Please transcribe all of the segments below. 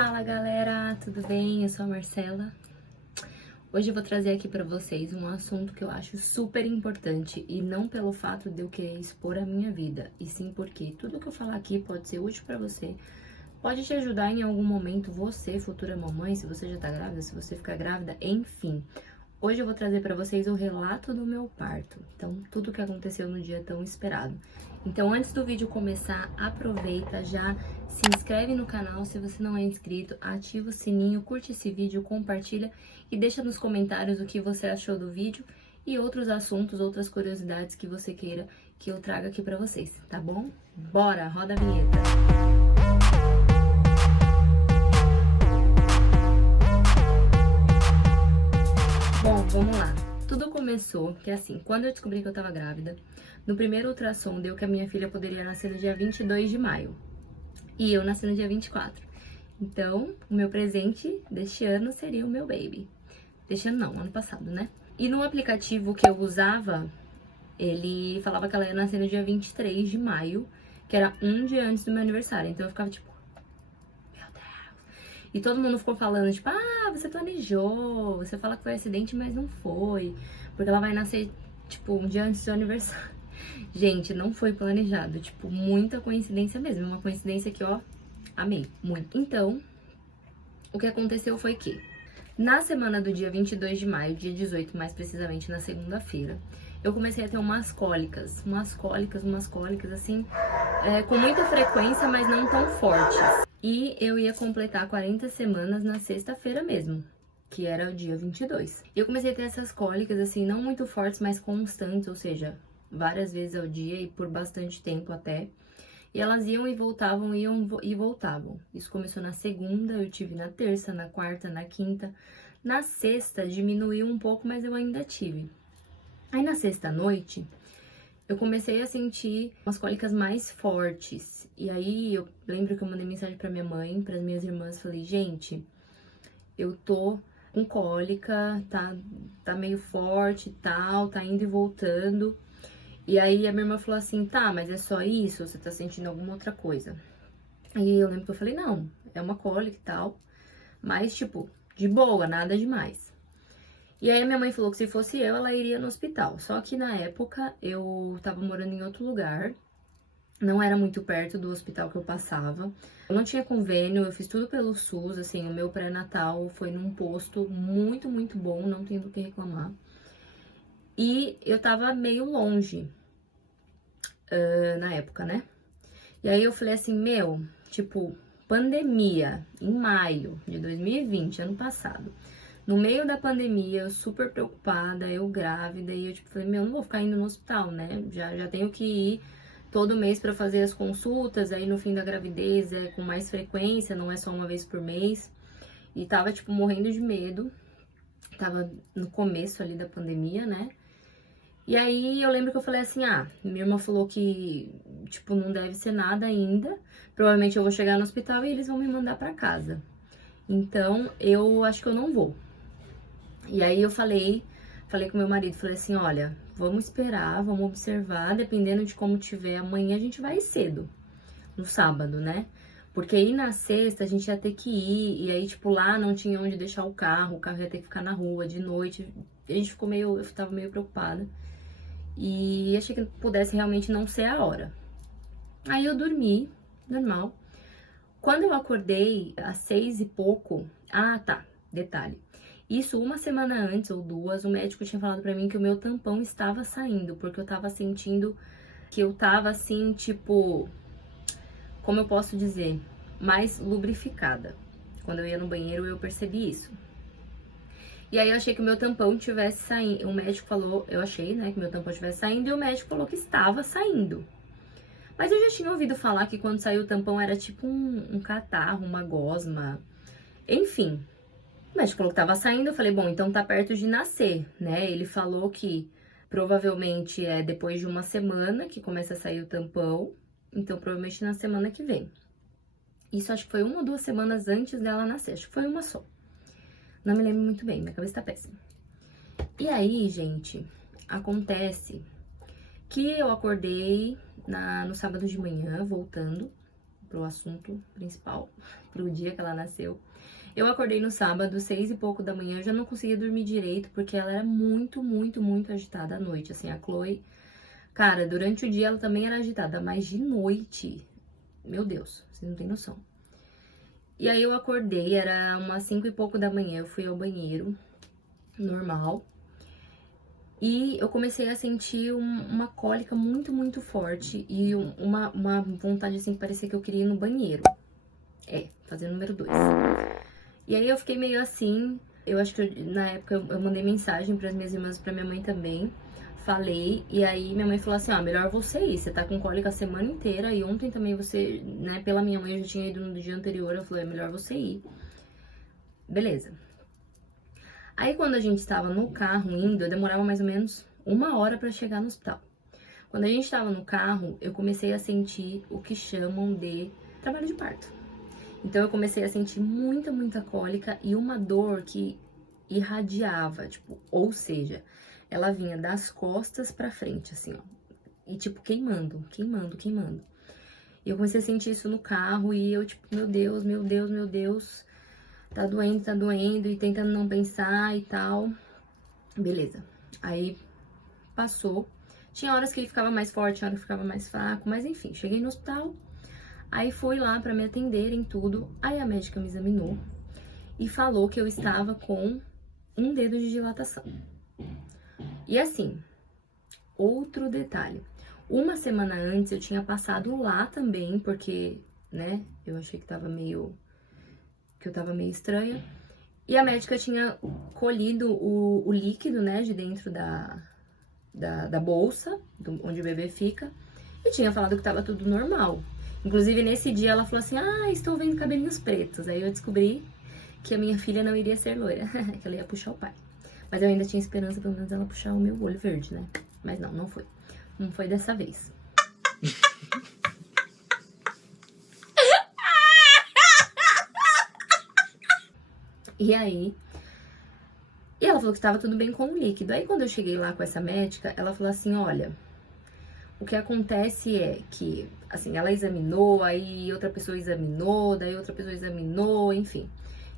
Fala galera, tudo bem? Eu sou a Marcela. Hoje eu vou trazer aqui pra vocês um assunto que eu acho super importante e não pelo fato de eu querer expor a minha vida, e sim porque tudo que eu falar aqui pode ser útil pra você, pode te ajudar em algum momento, você, futura mamãe, se você já tá grávida, se você ficar grávida, enfim. Hoje eu vou trazer pra vocês o relato do meu parto, então tudo o que aconteceu no dia tão esperado. Então antes do vídeo começar, aproveita, já se inscreve no canal se você não é inscrito, ativa o sininho, curte esse vídeo, compartilha e deixa nos comentários o que você achou do vídeo e outros assuntos, outras curiosidades que você queira que eu traga aqui pra vocês, tá bom? Bora, roda a vinheta! Bom, vamos lá. Tudo começou que assim, quando eu descobri que eu tava grávida, no primeiro ultrassom deu que a minha filha poderia nascer no dia 22 de maio. E eu nasci no dia 24. Então, o meu presente deste ano seria o meu baby. Deste ano não, ano passado, né? E no aplicativo que eu usava, ele falava que ela ia nascer no dia 23 de maio, que era um dia antes do meu aniversário. Então eu ficava tipo, meu Deus. E todo mundo ficou falando, tipo, ah, você planejou, você fala que foi acidente, mas não foi. Porque ela vai nascer, tipo, um dia antes do aniversário. Gente, não foi planejado, tipo, muita coincidência mesmo. Uma coincidência que, ó, amei, muito. Então, o que aconteceu foi que, na semana do dia 22 de maio, dia 18, mais precisamente na segunda-feira, eu comecei a ter umas cólicas, assim, com muita frequência, mas não tão fortes. E eu ia completar 40 semanas na sexta-feira mesmo, que era o dia 22. E eu comecei a ter essas cólicas, assim, não muito fortes, mas constantes, ou seja, várias vezes ao dia e por bastante tempo até. E elas iam e voltavam, iam e voltavam. Isso começou na segunda, eu tive na terça, na quarta, na quinta. Na sexta diminuiu um pouco, mas eu ainda tive. Aí na sexta noite, eu comecei a sentir umas cólicas mais fortes. E aí eu lembro que eu mandei mensagem pra minha mãe, pras minhas irmãs, falei, gente, eu tô com cólica, tá meio forte e tal, tá indo e voltando. E aí a minha irmã falou assim, tá, mas é só isso? Você tá sentindo alguma outra coisa? E eu lembro que eu falei, não, é uma cólica e tal, mas tipo, de boa, nada demais. E aí a minha mãe falou que se fosse eu, ela iria no hospital. Só que na época eu tava morando em outro lugar, não era muito perto do hospital que eu passava. Eu não tinha convênio, eu fiz tudo pelo SUS, assim, o meu pré-natal foi num posto muito bom, não tenho do que reclamar. E eu tava meio longe, na época, né? E aí eu falei assim, meu, tipo, pandemia, em maio de 2020, ano passado. No meio da pandemia, eu super preocupada, eu grávida, e eu tipo, falei, meu, não vou ficar indo no hospital, né? Já tenho que ir todo mês pra fazer as consultas, aí no fim da gravidez é com mais frequência, não é só uma vez por mês. E tava, tipo, morrendo de medo. Tava no começo ali da pandemia, né? E aí eu lembro que eu falei assim, ah, minha irmã falou que, tipo, não deve ser nada ainda. Provavelmente eu vou chegar no hospital e eles vão me mandar pra casa. Então, eu acho que eu não vou. E aí eu falei com meu marido, falei assim, olha, vamos esperar, vamos observar, dependendo de como tiver amanhã, a gente vai cedo, no sábado, né? Porque aí na sexta a gente ia ter que ir, e aí, tipo, lá não tinha onde deixar o carro ia ter que ficar na rua de noite. A gente ficou eu tava meio preocupada. E achei que pudesse realmente não ser a hora. Aí eu dormi, normal. Quando eu acordei, às 6 e pouco... Ah, tá, detalhe. Isso uma semana antes, ou duas, o médico tinha falado pra mim que o meu tampão estava saindo. Porque eu tava sentindo que eu tava assim, tipo... Como eu posso dizer? Mais lubrificada. Quando eu ia no banheiro, eu percebi isso. E aí eu achei que o meu tampão tivesse saindo. O médico falou, eu achei, né, que meu tampão tivesse saindo, e o médico falou que estava saindo. Mas eu já tinha ouvido falar que quando saiu o tampão era tipo um catarro, uma gosma. Enfim, o médico falou que estava saindo, eu falei, bom, então tá perto de nascer, né? Ele falou que provavelmente é depois de uma semana que começa a sair o tampão, então provavelmente na semana que vem. Isso acho que foi 1 ou 2 semanas antes dela nascer, acho que foi uma só. Não me lembro muito bem, minha cabeça tá péssima. E aí, gente, acontece que eu acordei no sábado de manhã, voltando pro assunto principal, pro dia que ela nasceu. Eu acordei no sábado, 6 e pouco da manhã, eu já não conseguia dormir direito, porque ela era muito, muito, muito agitada à noite, assim, a Chloe. Cara, durante o dia ela também era agitada, mas de noite, meu Deus, vocês não têm noção. E aí eu acordei, era umas 5 e pouco da manhã, eu fui ao banheiro, normal. E eu comecei a sentir uma cólica muito, muito forte e uma vontade, assim, que parecia que eu queria ir no banheiro. Fazer número 2. E aí eu fiquei meio assim, eu acho que na época eu mandei mensagem para as minhas irmãs e pra minha mãe também. Falei, e aí minha mãe falou assim, melhor você ir, você tá com cólica a semana inteira, e ontem também você, né, pela minha mãe eu já tinha ido no dia anterior, eu falei, é melhor você ir. Beleza. Aí quando a gente estava no carro indo, eu demorava mais ou menos 1 hora para chegar no hospital. Quando a gente estava no carro, eu comecei a sentir o que chamam de trabalho de parto. Então eu comecei a sentir muita, muita cólica e uma dor que irradiava, tipo, ou seja, ela vinha das costas pra frente, assim, ó. E tipo, queimando, queimando, queimando. E eu comecei a sentir isso no carro e eu, tipo, meu Deus, meu Deus, meu Deus, tá doendo, e tentando não pensar e tal. Beleza. Aí passou. Tinha horas que ele ficava mais forte, horas que ficava mais fraco, mas enfim, cheguei no hospital. Aí fui lá pra me atenderem tudo. Aí a médica me examinou e falou que eu estava com um dedo de dilatação. E assim, outro detalhe. Uma semana antes eu tinha passado lá também, porque, né, eu achei que eu tava meio estranha. E a médica tinha colhido o líquido, né, de dentro da bolsa, onde o bebê fica, e tinha falado que tava tudo normal. Inclusive, nesse dia, ela falou assim, estou vendo cabelinhos pretos. Aí eu descobri que a minha filha não iria ser loira, que ela ia puxar o pai. Mas eu ainda tinha esperança, pelo menos, ela puxar o meu olho verde, né? Mas não, não foi. Não foi dessa vez. E aí... E ela falou que estava tudo bem com o líquido. Aí, quando eu cheguei lá com essa médica, ela falou assim, olha... O que acontece é que, assim, ela examinou, aí outra pessoa examinou, daí outra pessoa examinou, enfim.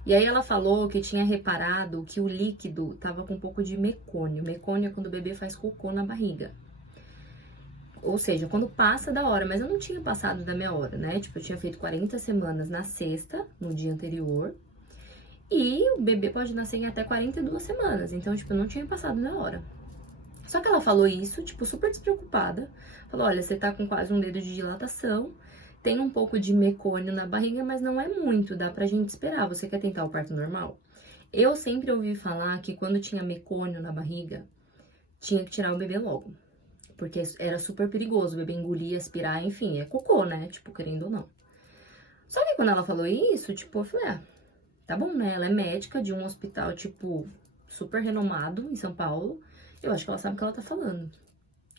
E aí ela falou que tinha reparado que o líquido tava com um pouco de mecônio. Mecônio é quando o bebê faz cocô na barriga. Ou seja, quando passa da hora, mas eu não tinha passado da minha hora, né? Tipo, eu tinha feito 40 semanas na sexta, no dia anterior. E o bebê pode nascer em até 42 semanas, então, tipo, eu não tinha passado da hora. Só que ela falou isso, tipo, super despreocupada. Falou, olha, você tá com quase um dedo de dilatação, tem um pouco de mecônio na barriga, mas não é muito, dá pra gente esperar. Você quer tentar o parto normal? Eu sempre ouvi falar que quando tinha mecônio na barriga, tinha que tirar o bebê logo. Porque era super perigoso, o bebê engolir, aspirar, enfim, é cocô, né? Tipo, querendo ou não. Só que quando ela falou isso, tipo, eu falei, tá bom, né? Ela é médica de um hospital, tipo, super renomado em São Paulo. Eu acho que ela sabe o que ela tá falando.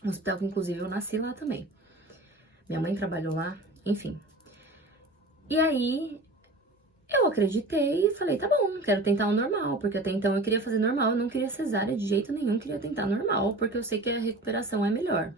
Um hospital que, inclusive, eu nasci lá também. Minha mãe trabalhou lá, enfim. E aí, eu acreditei e falei, tá bom, quero tentar o normal. Porque até então eu queria fazer normal, eu não queria cesárea de jeito nenhum, queria tentar normal, porque eu sei que a recuperação é melhor.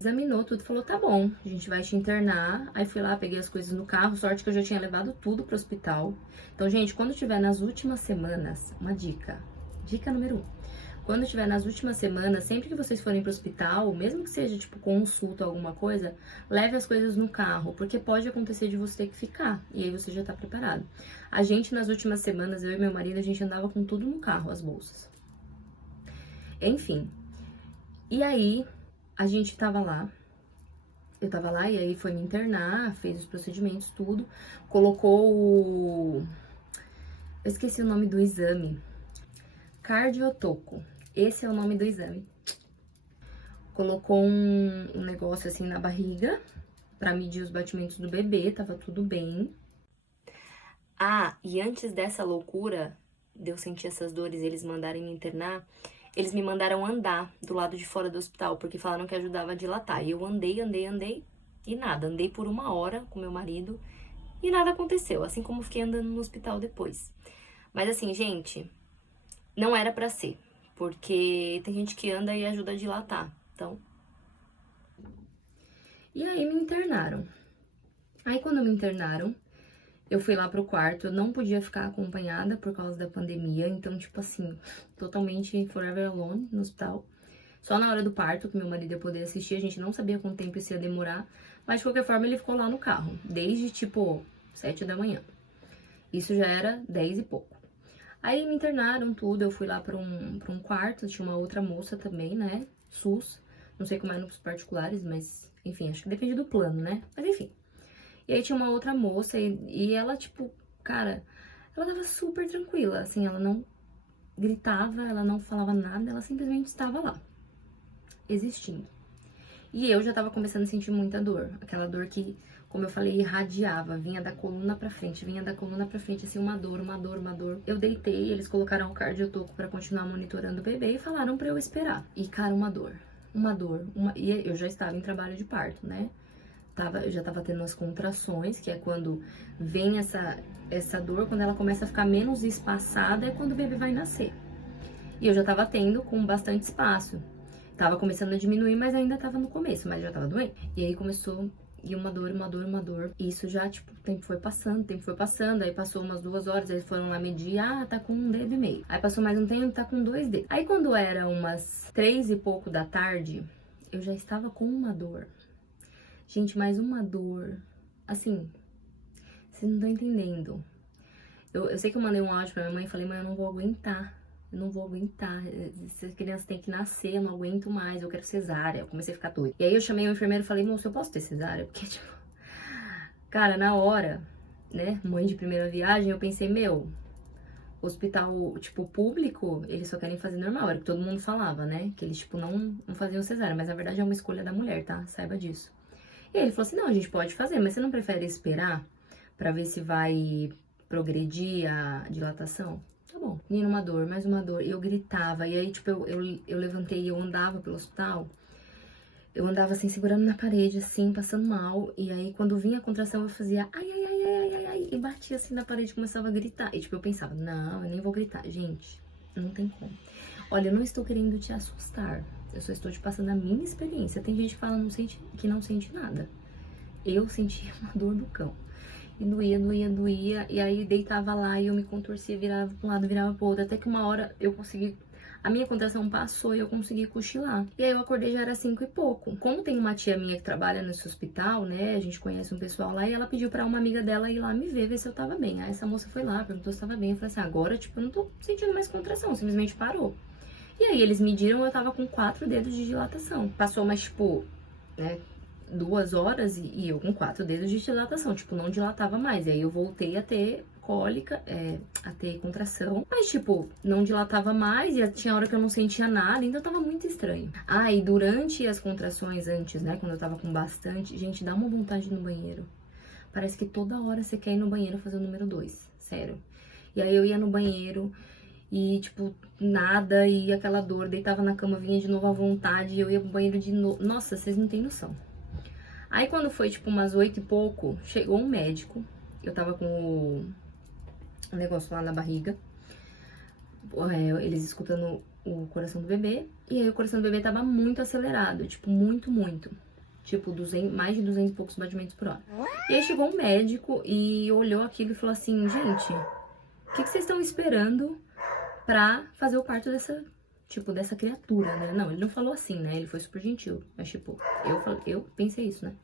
Examinou tudo, falou, tá bom, a gente vai te internar. Aí fui lá, peguei as coisas no carro, sorte que eu já tinha levado tudo pro hospital. Então, gente, quando tiver nas últimas semanas, uma dica. Dica número 1. Quando estiver nas últimas semanas, sempre que vocês forem pro hospital, mesmo que seja, tipo, consulta ou alguma coisa, leve as coisas no carro, porque pode acontecer de você ter que ficar, e aí você já tá preparado. A gente, nas últimas semanas, eu e meu marido, a gente andava com tudo no carro, as bolsas. Enfim. E aí, a gente tava lá, eu tava lá, e aí foi me internar, fez os procedimentos, tudo, colocou o... Eu esqueci o nome do exame. Cardiotoco. Esse é o nome do exame. Colocou um negócio assim na barriga pra medir os batimentos do bebê, tava tudo bem. E antes dessa loucura, de eu sentir essas dores e eles mandarem me internar, eles me mandaram andar do lado de fora do hospital, porque falaram que ajudava a dilatar. E eu andei, e nada. Andei por 1 hora com meu marido e nada aconteceu, assim como fiquei andando no hospital depois. Mas assim, gente, não era pra ser, porque tem gente que anda e ajuda a dilatar, então... E aí me internaram. Aí quando me internaram, eu fui lá pro quarto, eu não podia ficar acompanhada por causa da pandemia, então, tipo assim, totalmente forever alone no hospital. Só na hora do parto que meu marido ia poder assistir, a gente não sabia quanto tempo isso ia demorar, mas de qualquer forma ele ficou lá no carro, desde tipo 7 da manhã. Isso já era 10 e pouco. Aí me internaram tudo, eu fui lá pra um quarto, tinha uma outra moça também, né, SUS, não sei como é nos particulares, mas enfim, acho que depende do plano, né, mas enfim. E aí tinha uma outra moça e ela, tipo, cara, ela tava super tranquila, assim, ela não gritava, ela não falava nada, ela simplesmente estava lá, existindo. E eu já tava começando a sentir muita dor, aquela dor que, como eu falei, irradiava, vinha da coluna pra frente, vinha da coluna pra frente, assim, uma dor, uma dor, uma dor. Eu deitei, eles colocaram o cardiotoco pra continuar monitorando o bebê e falaram pra eu esperar. E, cara, uma dor, e eu já estava em trabalho de parto, né? Eu já tava tendo as contrações, que é quando vem essa dor, quando ela começa a ficar menos espaçada, é quando o bebê vai nascer. E eu já tava tendo com bastante espaço. Tava começando a diminuir, mas ainda tava no começo, mas já tava doente. E aí começou, e uma dor, uma dor, uma dor. E isso já, tipo, o tempo foi passando. Aí passou umas 2 horas, eles foram lá medir, tá com 1,5 dedo. Aí passou mais um tempo, tá com 2 dedos. Aí quando era umas 3 e pouco da tarde, eu já estava com uma dor. Gente, mais uma dor. Assim, vocês não estão entendendo. Eu sei que eu mandei um áudio pra minha mãe e falei, mãe, eu não vou aguentar. Eu não vou aguentar. Essa criança tem que nascer, eu não aguento mais, eu quero cesárea. Eu comecei a ficar doida. E aí eu chamei o enfermeiro e falei, moço, eu posso ter cesárea? Porque, tipo, cara, na hora, né, mãe de primeira viagem, eu pensei, meu, hospital, tipo, público, eles só querem fazer normal. Era o que todo mundo falava, né? Que eles, tipo, não faziam cesárea. Mas na verdade é uma escolha da mulher, tá? Saiba disso. E aí ele falou assim, não, a gente pode fazer, mas você não prefere esperar pra ver se vai progredir a dilatação? Tá bom. Menina, uma dor, mais uma dor. E eu gritava, e aí, tipo, eu levantei e eu andava pelo hospital. Eu andava assim, segurando na parede, assim, passando mal. E aí, quando vinha a contração, eu fazia ai, ai, ai, ai, ai, ai. E batia assim na parede e começava a gritar. E tipo, eu pensava, não, eu nem vou gritar. Gente, não tem como. Olha, eu não estou querendo te assustar. Eu só estou te passando a minha experiência. Tem gente que fala que não sente nada. Eu sentia uma dor do cão. E doía, doía, doía. E aí deitava lá e eu me contorcia, virava pra um lado, virava pro outro. Até que uma hora eu consegui. A minha contração passou e eu consegui cochilar. E aí eu acordei, já era 5 e pouco. Como tem uma tia minha que trabalha nesse hospital, né? A gente conhece um pessoal lá e ela pediu pra uma amiga dela ir lá me ver se eu tava bem. Aí essa moça foi lá, perguntou se eu tava bem. Eu falei assim, agora, tipo, eu não tô sentindo mais contração, simplesmente parou. E aí eles mediram, eu tava com 4 dedos de dilatação. Passou mais, tipo, né, 2 horas e eu com 4 dedos de dilatação. Tipo, não dilatava mais. E aí eu voltei a ter cólica, a ter contração. Mas, tipo, não dilatava mais e tinha hora que eu não sentia nada, então tava muito estranho. Ah, e durante as contrações antes, né, quando eu tava com bastante, gente, dá uma vontade no banheiro. Parece que toda hora você quer ir no banheiro fazer o número 2, sério. E aí eu ia no banheiro e, tipo, nada, e aquela dor, deitava na cama, vinha de novo à vontade, e eu ia pro banheiro de novo. Nossa, vocês não têm noção. Aí quando foi, tipo, umas 8 e pouco, chegou um médico, eu tava com o negócio lá na barriga, eles escutando o coração do bebê, e aí o coração do bebê tava muito acelerado, tipo, muito, muito. Tipo, mais de 200 e poucos batimentos por hora. E aí chegou um médico e olhou aquilo e falou assim, gente, o que vocês estão esperando pra fazer o parto dessa criatura, né? Não, ele não falou assim, né? Ele foi super gentil. Mas, tipo, eu pensei isso, né?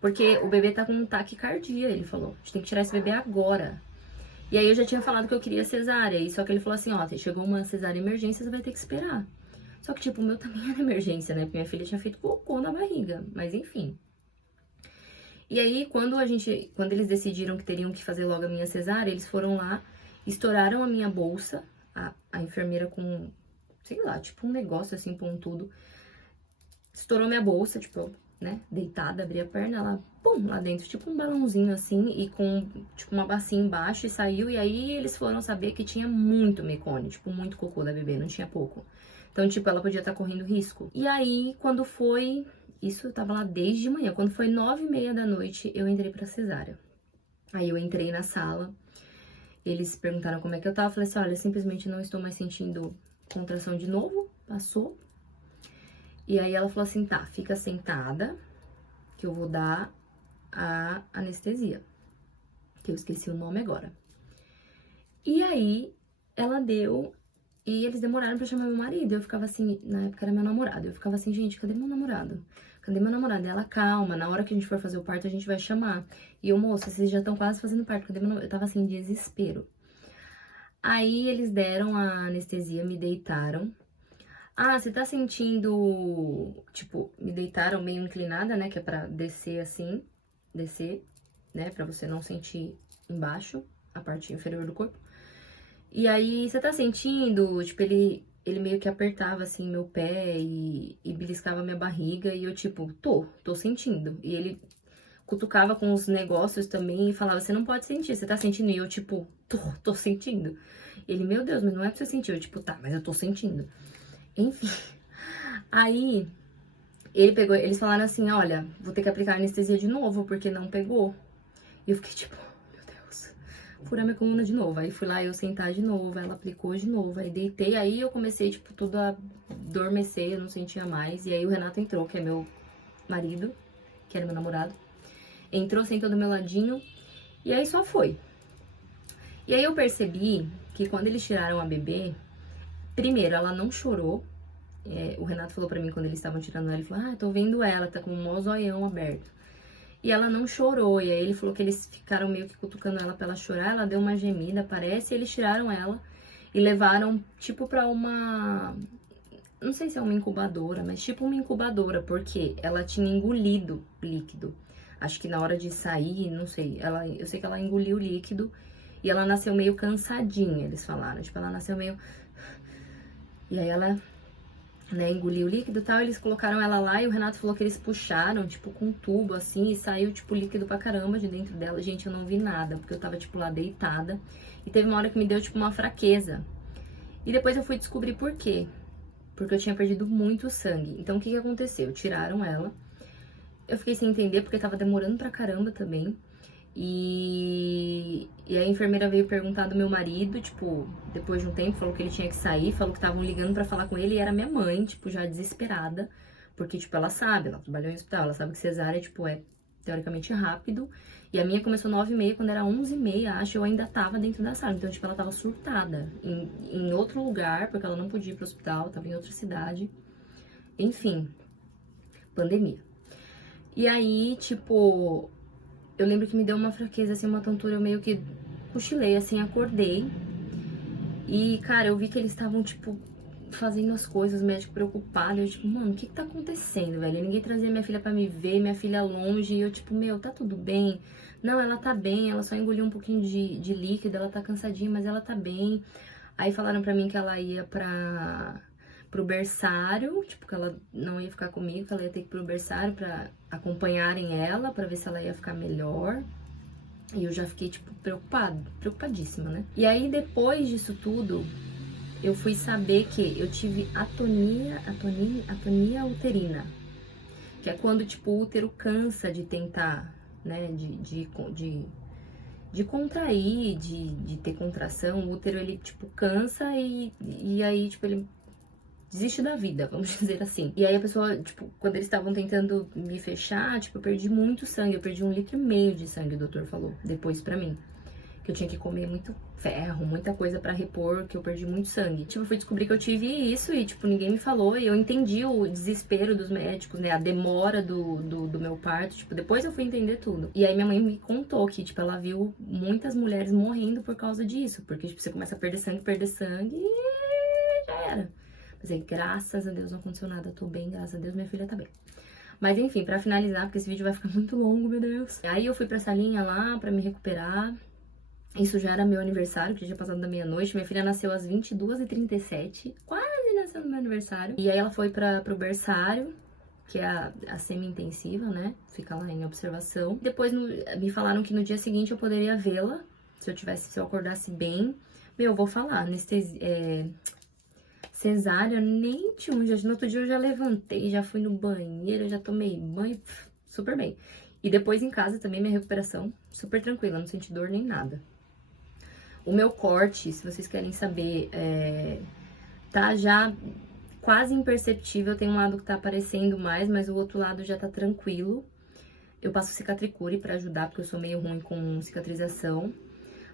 Porque o bebê tá com um taquicardia, ele falou. A gente tem que tirar esse bebê agora. E aí eu já tinha falado que eu queria cesárea. E só que ele falou assim, ó, chegou uma cesárea emergência, você vai ter que esperar. Só que, tipo, o meu também era emergência, né? Porque minha filha tinha feito cocô na barriga. Mas, enfim. E aí, quando eles decidiram que teriam que fazer logo a minha cesárea, eles foram lá, estouraram a minha bolsa, a enfermeira com, sei lá, tipo um negócio assim, pontudo, estourou minha bolsa, tipo, né, deitada, abri a perna, ela, pum, lá dentro, tipo um balãozinho assim, e com, tipo, uma bacia embaixo, e saiu, e aí eles foram saber que tinha muito mecônio, tipo, muito cocô da bebê, não tinha pouco. Então, tipo, ela podia estar correndo risco. E aí, quando foi... Isso eu tava lá desde manhã. Quando foi 9h30 da noite, eu entrei pra cesárea. Aí eu entrei na sala, eles perguntaram como é que eu tava. Eu falei assim, olha, simplesmente não estou mais sentindo contração de novo. Passou. E aí ela falou assim, tá, fica sentada, que eu vou dar a anestesia, que eu esqueci o nome agora. E aí, ela deu, e eles demoraram pra chamar meu marido. Eu ficava assim, na época era meu namorado. Eu ficava assim, gente, cadê meu namorado? Cadê meu namorado? Ela, calma, na hora que a gente for fazer o parto, a gente vai chamar. E eu, moça, vocês já estão quase fazendo parto, cadê meu namorado? Eu tava assim, desespero. Aí eles deram a anestesia, me deitaram. Ah, você tá sentindo, tipo, me deitaram meio inclinada, né, que é pra descer assim, descer, né, pra você não sentir embaixo, a parte inferior do corpo. E aí, você tá sentindo, tipo, ele meio que apertava, assim, meu pé e beliscava minha barriga. E eu, tipo, tô sentindo. E ele cutucava com os negócios também e falava, você não pode sentir, você tá sentindo? E eu, tipo, tô sentindo. Ele, meu Deus, mas não é pra você sentir. Eu, tipo, tá, mas eu tô sentindo. Enfim. Aí, eles falaram assim, olha, vou ter que aplicar anestesia de novo, porque não pegou. E eu fiquei, tipo, furar minha coluna de novo. Aí fui lá eu sentar de novo, ela aplicou de novo, aí deitei, aí eu comecei, tipo, tudo a adormecer, eu não sentia mais. E aí o Renato entrou, que é meu marido, que era meu namorado. Entrou, sentou do meu ladinho, e aí só foi. E aí eu percebi que quando eles tiraram a bebê, primeiro, ela não chorou. O Renato falou pra mim quando eles estavam tirando ela, ele falou, ah, tô vendo ela, tá com um mó zoião aberto. E ela não chorou, e aí ele falou que eles ficaram meio que cutucando ela pra ela chorar, ela deu uma gemida, parece, e eles tiraram ela e levaram, tipo, pra uma... Não sei se é uma incubadora, mas tipo uma incubadora, porque ela tinha engolido líquido. Acho que na hora de sair, não sei, eu sei que ela engoliu o líquido e ela nasceu meio cansadinha, eles falaram. Tipo, ela nasceu meio... E aí ela, né, engoliu o líquido e tal, eles colocaram ela lá e o Renato falou que eles puxaram, tipo, com um tubo, assim, e saiu, tipo, líquido pra caramba de dentro dela. Gente, eu não vi nada, porque eu tava, tipo, lá deitada. E teve uma hora que me deu, tipo, uma fraqueza. E depois eu fui descobrir por quê. Porque eu tinha perdido muito sangue. Então, o que que aconteceu? Tiraram ela. Eu fiquei sem entender, porque tava demorando pra caramba também. E a enfermeira veio perguntar do meu marido, tipo, depois de um tempo, falou que ele tinha que sair, falou que estavam ligando pra falar com ele, e era minha mãe, tipo, já desesperada, porque, tipo, ela sabe, ela trabalhou em hospital, ela sabe que cesárea, tipo, é teoricamente rápido, e a minha começou 9h30, quando era 11h30, acho, eu ainda tava dentro da sala, então, tipo, ela tava surtada, em outro lugar, porque ela não podia ir pro hospital, tava em outra cidade, enfim, pandemia. E aí, tipo, eu lembro que me deu uma fraqueza, assim, uma tontura, eu meio que cochilei, assim, acordei. E, cara, eu vi que eles estavam, tipo, fazendo as coisas, o médico preocupado. Eu, tipo, mano, o que que tá acontecendo, velho? Ninguém trazia minha filha pra me ver, minha filha longe. E eu, tipo, meu, tá tudo bem? Não, ela tá bem, ela só engoliu um pouquinho de líquido, ela tá cansadinha, mas ela tá bem. Aí falaram pra mim que ela ia pro berçário, tipo, que ela não ia ficar comigo, que ela ia ter que ir pro berçário pra acompanharem ela, pra ver se ela ia ficar melhor. E eu já fiquei, tipo, preocupadíssima, né? E aí, depois disso tudo, eu fui saber que eu tive atonia uterina. Que é quando, tipo, o útero cansa de tentar, né, de contrair, de ter contração. O útero, ele, tipo, cansa e aí, tipo, ele desiste da vida, vamos dizer assim. E aí a pessoa, tipo, quando eles estavam tentando me fechar, tipo, eu perdi muito sangue. Eu perdi 1,5 litro de sangue, o doutor falou, depois pra mim. Que eu tinha que comer muito ferro, muita coisa pra repor, que eu perdi muito sangue. Tipo, eu fui descobrir que eu tive isso e, tipo, ninguém me falou. E eu entendi o desespero dos médicos, né, a demora do meu parto. Tipo, depois eu fui entender tudo. E aí minha mãe me contou que, tipo, ela viu muitas mulheres morrendo por causa disso. Porque, tipo, você começa a perder sangue e já era. Mas aí, graças a Deus, não aconteceu nada. Eu tô bem, graças a Deus, minha filha tá bem. Mas enfim, pra finalizar, porque esse vídeo vai ficar muito longo, meu Deus. Aí eu fui pra salinha lá pra me recuperar. Isso já era meu aniversário, que já tinha passado da meia-noite. Minha filha nasceu às 22h37, quase nasceu no meu aniversário. E aí ela foi pro berçário, que é a semi-intensiva, né? Fica lá em observação. Depois me falaram que no dia seguinte eu poderia vê-la, se eu acordasse bem. Meu, eu vou falar, cesárea, nem tinha um. No outro dia eu já levantei, já fui no banheiro, já tomei banho, super bem. E depois em casa também minha recuperação super tranquila, não senti dor nem nada. O meu corte, se vocês querem saber, tá já quase imperceptível. Tem um lado que tá aparecendo mais, mas o outro lado já tá tranquilo. Eu passo Cicatricure pra ajudar, porque eu sou meio ruim com cicatrização.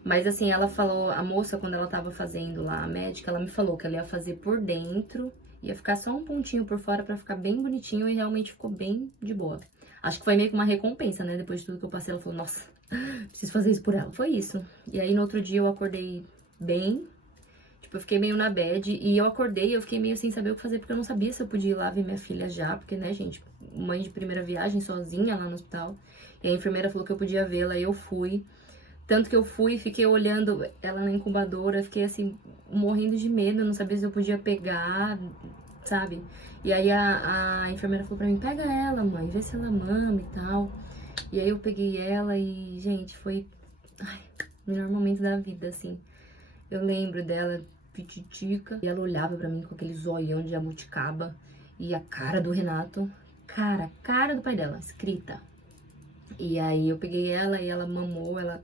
Mas assim, ela falou, a moça, quando ela tava fazendo lá, a médica, ela me falou que ela ia fazer por dentro, ia ficar só um pontinho por fora pra ficar bem bonitinho, e realmente ficou bem de boa. Acho que foi meio que uma recompensa, né? Depois de tudo que eu passei, ela falou, nossa, preciso fazer isso por ela. Foi isso. E aí, no outro dia, eu acordei bem. Tipo, eu fiquei meio na bad. E eu acordei, eu fiquei meio sem saber o que fazer, porque eu não sabia se eu podia ir lá ver minha filha já. Porque, né, gente, mãe de primeira viagem, sozinha lá no hospital. E a enfermeira falou que eu podia vê-la, e eu fui. Tanto que eu fui, fiquei olhando ela na incubadora, fiquei assim, morrendo de medo, não sabia se eu podia pegar, sabe? E aí a enfermeira falou pra mim, pega ela, mãe, vê se ela mama e tal. E aí eu peguei ela e, gente, foi o melhor momento da vida, assim. Eu lembro dela, pititica, e ela olhava pra mim com aquele zoião de jabuticaba e a cara do Renato, cara do pai dela, escrita. E aí eu peguei ela e ela mamou, ela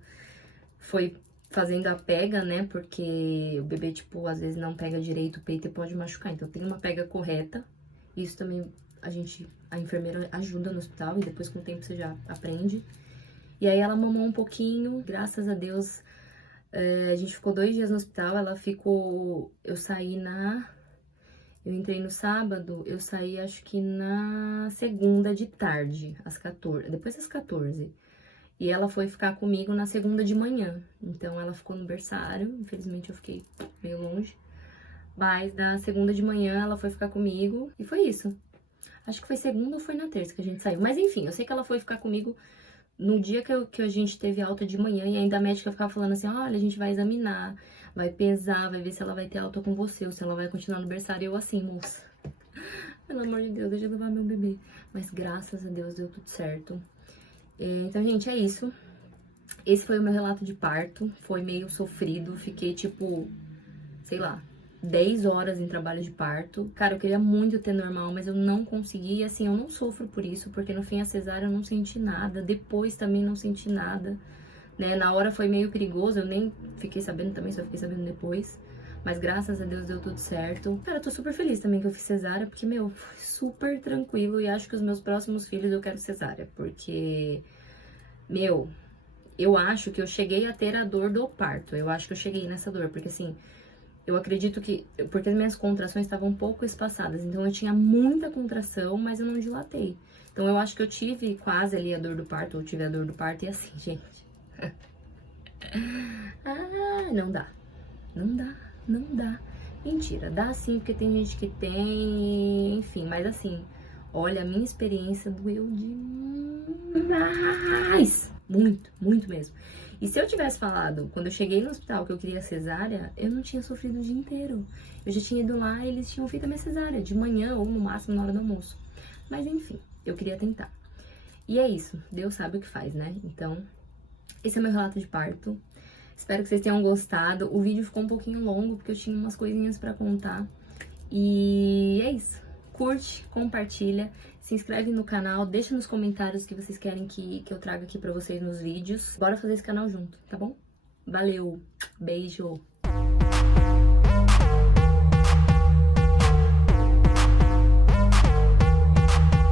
foi fazendo a pega, né? Porque o bebê, tipo, às vezes não pega direito o peito e pode machucar. Então tem uma pega correta. Isso também a enfermeira ajuda no hospital e depois com o tempo você já aprende. E aí ela mamou um pouquinho, graças a Deus. A gente ficou 2 dias no hospital, ela ficou... Eu entrei no sábado, eu saí acho que na segunda de tarde, às 14, depois das 14. E ela foi ficar comigo na segunda de manhã. Então ela ficou no berçário, infelizmente eu fiquei meio longe. Mas na segunda de manhã ela foi ficar comigo e foi isso. Acho que foi segunda ou foi na terça que a gente saiu. Mas enfim, eu sei que ela foi ficar comigo no dia que a gente teve alta de manhã. E ainda a médica ficava falando assim, olha, a gente vai examinar, vai pesar, vai ver se ela vai ter alta com você ou se ela vai continuar no berçário. E eu assim, moça, pelo amor de Deus, deixa eu levar meu bebê. Mas graças a Deus deu tudo certo. Então, gente, é isso. Esse foi o meu relato de parto. Foi meio sofrido. Fiquei, tipo, sei lá, 10 horas em trabalho de parto. Cara, eu queria muito ter normal, mas eu não consegui. E assim, eu não sofro por isso, porque no fim a cesárea eu não senti nada. Depois também não senti nada, né? Na hora foi meio perigoso, eu nem fiquei sabendo também, só fiquei sabendo depois. Mas graças a Deus deu tudo certo. Cara, eu tô super feliz também que eu fiz cesárea, porque, meu, foi super tranquilo. E acho que os meus próximos filhos eu quero cesárea, porque, meu, eu acho que eu cheguei a ter a dor do parto. Eu acho que eu cheguei nessa dor, porque assim, eu acredito que... Porque as minhas contrações estavam um pouco espaçadas, então eu tinha muita contração, mas eu não dilatei. Então eu acho que eu tive quase ali a dor do parto, ou tive a dor do parto, e assim, gente... não dá. Não dá. Mentira, dá sim, porque tem gente que tem, enfim, mas assim, olha, a minha experiência doeu demais. Muito mesmo. E se eu tivesse falado, quando eu cheguei no hospital, que eu queria cesárea, eu não tinha sofrido o dia inteiro. Eu já tinha ido lá e eles tinham feito a minha cesárea, de manhã ou no máximo na hora do almoço. Mas enfim, eu queria tentar. E é isso, Deus sabe o que faz, né? Então, esse é meu relato de parto. Espero que vocês tenham gostado. O vídeo ficou um pouquinho longo, porque eu tinha umas coisinhas pra contar. E é isso. Curte, compartilha, se inscreve no canal, deixa nos comentários o que vocês querem que eu traga aqui pra vocês nos vídeos. Bora fazer esse canal junto, tá bom? Valeu, beijo!